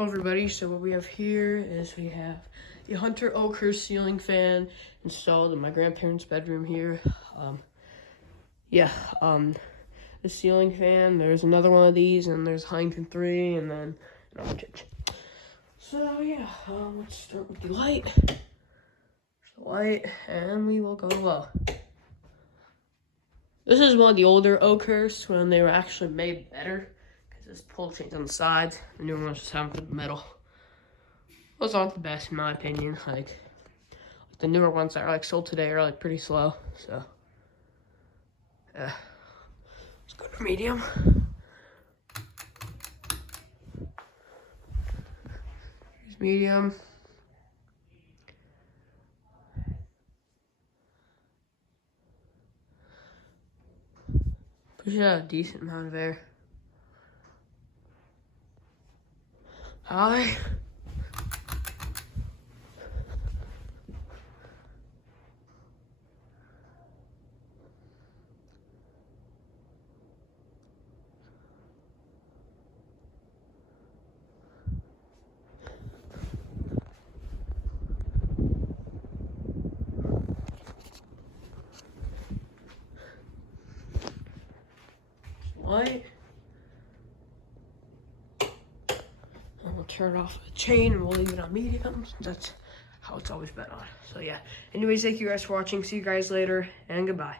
Hello everybody, so what we have here is we have the Hunter Oakhurst ceiling fan installed in my grandparents' bedroom here. The ceiling fan, there's another one of these, and there's Heineken 3, and then an orange. So yeah, let's start with the light. There's the light, and we will go low. This is one of the older Oakhursts when they were actually made better. There's pull chains on the sides. The newer ones just have the metal. Those aren't the best in my opinion. Like the newer ones that are like sold today are like pretty slow. So yeah, let's go to medium. Here's medium. Push out a decent amount of air. High. Light. And we'll turn off the chain and we'll leave it on medium. That's how it's always been on. So yeah. Anyways, thank you guys for watching. See you guys later and goodbye.